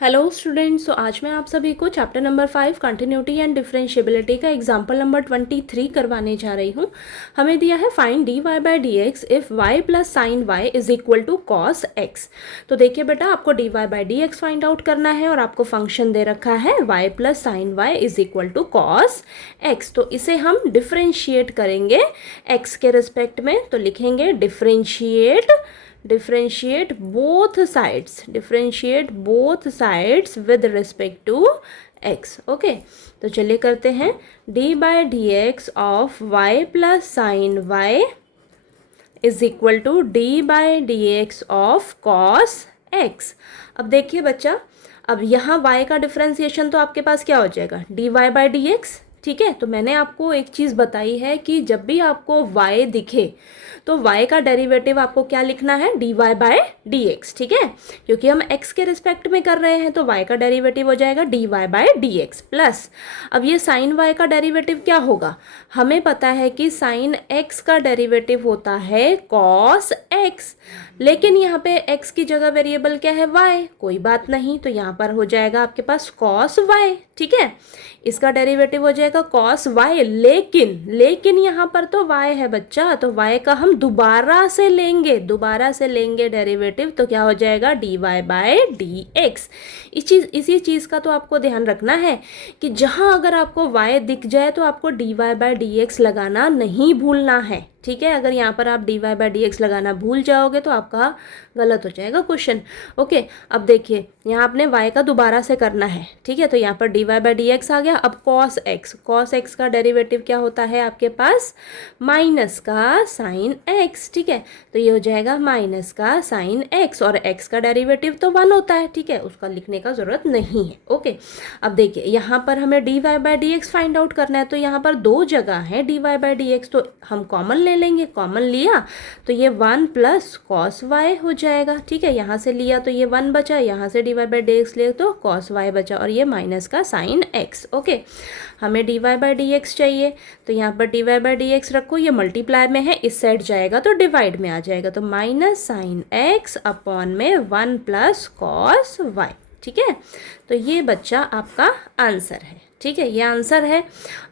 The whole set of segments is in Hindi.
Hello students. तो आज मैं आप सभी को chapter number 5 continuity and differentiability का एग्जांपल नंबर 23 करवाने जा रही हूँ। हमें दिया है find d y by d x if y plus sine y is equal to cos x. तो देखिए बेटा, आपको d y by d x find out करना है और आपको फंक्शन दे रखा है y plus sine y is equal to cos x. तो इसे हम डिफरेंशिएट करेंगे एक्स के रिस्पेक्ट में। तो लिखेंगे differentiate both sides with respect to x। Okay, तो चलिए करते हैं d by d x of y plus sine y is equal to d by d x of cos x। अब देखिए बच्चा, अब यहाँ y का डिफरेंशिएशन तो आपके पास क्या हो जाएगा, dy बाई डी एक्स। ठीक है, तो मैंने आपको एक चीज़ बताई है कि जब भी आपको y दिखे तो y का डेरिवेटिव आपको क्या लिखना है, dy बाई डी एक्स। ठीक है, क्योंकि हम x के रिस्पेक्ट में कर रहे हैं तो y का डेरिवेटिव हो जाएगा dy by d x plus, अब ये साइन y का डेरिवेटिव क्या होगा, हमें पता है कि साइन x का डेरिवेटिव होता है cos x, लेकिन यहाँ पे x की जगह वेरिएबल क्या है, y। कोई बात नहीं, तो यहाँ पर हो जाएगा आपके पास cos y। ठीक है, इसका डेरिवेटिव हो जाएगा cos y, लेकिन यहाँ पर तो y है बच्चा, तो y का हम दोबारा से लेंगे डेरिवेटिव, तो क्या हो जाएगा dy बाई डी एक्स। इसी चीज़ का तो आपको ध्यान रखना है कि जहाँ अगर आपको y दिख जाए तो आपको dy बाई डी एक्स लगाना नहीं भूलना है। ठीक है, अगर यहाँ पर आप dy बाई डी एक्स लगाना भूल जाओगे तो आपका गलत हो जाएगा क्वेश्चन। ओके, अब देखिए यहाँ आपने y का दोबारा से करना है। ठीक है, तो यहाँ पर dy बाई डी एक्स आ गया। अब cos x का डेरिवेटिव क्या होता है आपके पास, माइनस का साइन x। ठीक है, तो ये हो जाएगा माइनस का साइन x, और x का डेरिवेटिव तो 1 होता है। ठीक है, उसका लिखने का ज़रूरत नहीं है। ओके, अब देखिए यहाँ पर हमें dy by d x find out करना है, तो यहाँ पर दो जगह है dy बाई डी एक्स, तो हम कॉमन ले लेंगे। कॉमन लिया तो ये 1 प्लस कॉस वाई हो जाएगा। ठीक है, यहाँ से लिया तो ये 1 बचा, यहाँ से d y by d x ले तो कॉस वाई बचा, और ये माइनस का साइन एक्स। ओके, हमें d y by d x चाहिए, तो यहाँ पर d y by d x रखो, ये मल्टीप्लाई में है, इस साइड जाएगा तो डिवाइड में आ जाएगा, तो माइनस साइन एक्स अपॉन में 1 प्लस कॉस वाई। ठीक है, तो ये बच्चा आपका आंसर है। ठीक है, ये आंसर है।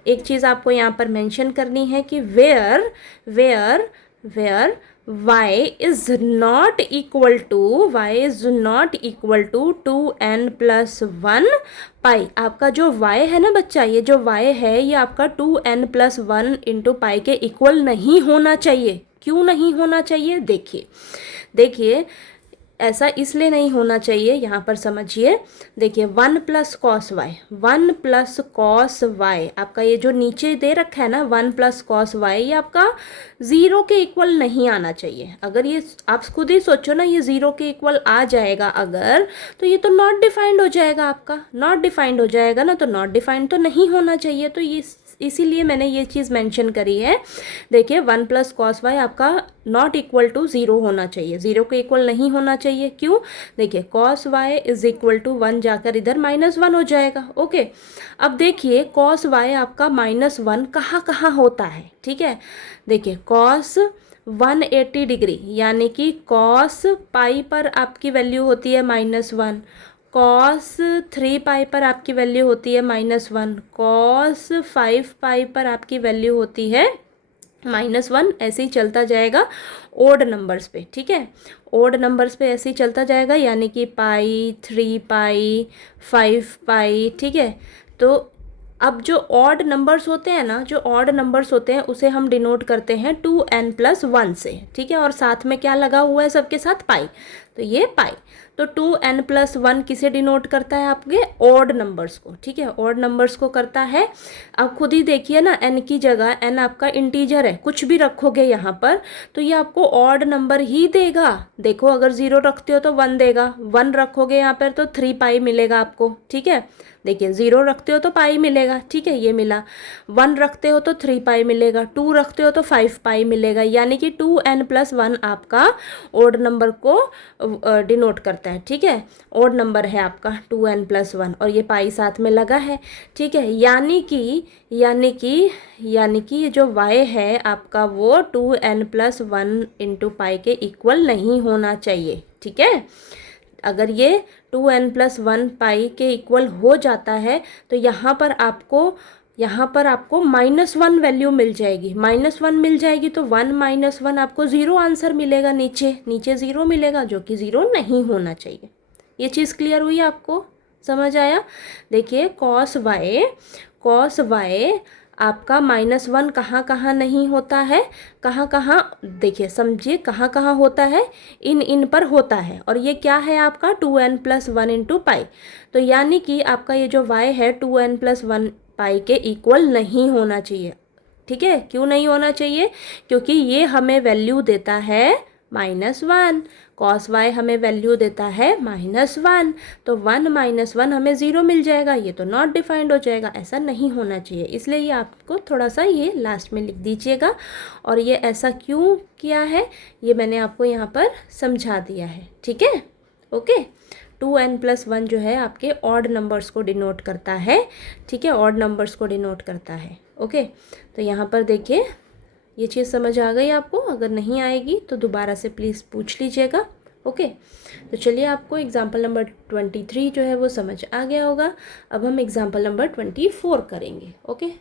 एक चीज़ आपको यहाँ पर मेंशन करनी है कि where y is not equal to 2n plus 1 pi. आपका जो y है ना बच्चा, ये जो y है ये आपका 2n प्लस 1 इंटू पाई के इक्वल नहीं होना चाहिए। क्यों नहीं होना चाहिए, देखिए ऐसा इसलिए नहीं होना चाहिए, यहाँ पर समझिए। देखिए 1 प्लस कॉस वाई आपका ये जो नीचे दे रखा है ना 1 प्लस कॉस वाई, ये आपका 0 के इक्वल नहीं आना चाहिए। अगर ये आप खुद ही सोचो ना, ये 0 के इक्वल आ जाएगा अगर, तो ये तो नॉट डिफाइंड हो जाएगा आपका। नॉट डिफाइंड हो जाएगा ना, तो नॉट डिफाइंड तो नहीं होना चाहिए। तो ये इसीलिए मैंने ये चीज़ मेंशन करी है। देखिए 1 प्लस कॉस वाई आपका नॉट इक्वल टू 0 होना चाहिए, 0 के इक्वल नहीं होना चाहिए। क्यों, देखिए cos y is equal to 1 जाकर इधर -1 हो जाएगा। ओके, अब देखिए कॉस वाई आपका -1 कहाँ होता है। ठीक है, देखिए कॉस 180 डिग्री, यानी कि कॉस पाई पर आपकी वैल्यू होती है -1, कॉस 3 पाई पर आपकी वैल्यू होती है -1, कॉस 5 पाई पर आपकी वैल्यू होती है -1। ऐसे ही चलता जाएगा ओड नंबर्स पे। ठीक है, ओड नंबर्स पे ऐसे ही चलता जाएगा, यानी कि पाई, 3 पाई, 5 पाई। ठीक है, तो अब जो ऑड नंबर्स होते हैं ना, उसे हम डिनोट करते हैं 2n प्लस 1 से। ठीक है, और साथ में क्या लगा हुआ है सबके साथ, पाई, तो ये पाई। तो 2n प्लस 1 किसे डिनोट करता है, आपके ऑड नंबर्स को। ठीक है, ऑड नंबर्स को करता है। आप खुद ही देखिए ना, n की जगह, n आपका इंटीजर है, कुछ भी रखोगे यहाँ पर तो ये आपको ऑड नंबर ही देगा। देखो अगर 0 रखते हो तो 1 देगा, 1 रखोगे यहाँ पर तो 3 पाई मिलेगा आपको। ठीक है, देखिए 0 रखते हो तो पाई मिलेगा। ठीक है, ये मिला। 1 रखते हो तो 3 पाई मिलेगा, 2 रखते हो तो 5 पाई मिलेगा, यानी कि 2n प्लस 1 आपका ओड नंबर को डिनोट करता है। ठीक है, ओड नंबर है आपका 2n प्लस 1, और ये पाई साथ में लगा है। ठीक है, यानी कि ये जो y है आपका वो 2n प्लस 1 इंटू पाई के इक्वल नहीं होना चाहिए। ठीक है, अगर ये 2n+1 पाई के इक्वल हो जाता है तो यहाँ पर आपको -1 वैल्यू मिल जाएगी। -1 मिल जाएगी तो 1 - 1 आपको 0 आंसर मिलेगा, नीचे 0 मिलेगा, जो कि 0 नहीं होना चाहिए। ये चीज़ क्लियर हुई आपको, समझ आया? देखिए cos y आपका -1 कहाँ नहीं होता है, कहाँ देखिए समझिए कहाँ होता है, इन पर होता है। और ये क्या है आपका 2n+1 इंटू पाई। तो यानी कि आपका ये जो y है 2n+1 पाई के इक्वल नहीं होना चाहिए। ठीक है, क्यों नहीं होना चाहिए? क्योंकि ये हमें वैल्यू देता है -1, cos y हमें वैल्यू देता है -1, तो 1 - 1 हमें 0 मिल जाएगा, ये तो नॉट डिफाइंड हो जाएगा, ऐसा नहीं होना चाहिए। इसलिए ये आपको थोड़ा सा ये लास्ट में लिख दीजिएगा। और ये ऐसा क्यों किया है ये मैंने आपको यहाँ पर समझा दिया है। ठीक है, ओके। 2n+1 जो है आपके ऑड नंबर्स को डिनोट करता है। ठीक है, ऑड नंबर्स को डिनोट करता है। ओके, तो यहाँ पर देखिए ये चीज़ समझ आ गई आपको? अगर नहीं आएगी तो दोबारा से प्लीज़ पूछ लीजिएगा। ओके, तो चलिए आपको एग्जाम्पल नंबर 23 जो है वो समझ आ गया होगा। अब हम एग्जाम्पल नंबर 24 करेंगे। ओके।